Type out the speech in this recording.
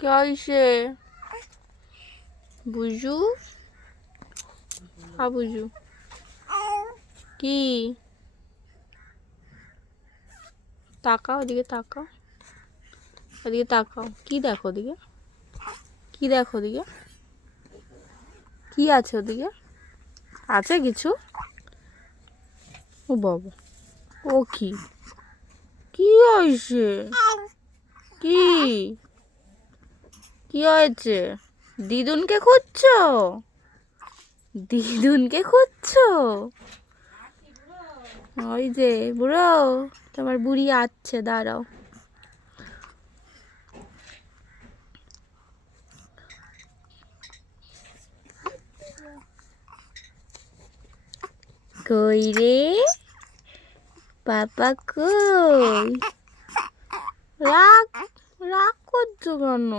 क्या इसे बुझू हाँ बुझू কি তাকাও ওদিকে তাকাও ওদিকে তাকাও কি দেখো ওদিকে কি দেখো ওদিকে কি আছে ওদিকে আছে কিছু ও বাবা ও কি কি হয়েছে কি কি হয়েছে দিদুনকে খুঁজছো দিদুনকে খুঁজছো ওই যে বুড়ো তোমার বুড়ি আসছে দাঁড়াও কই রে পাপা কই রাগ রাগ করছো কেন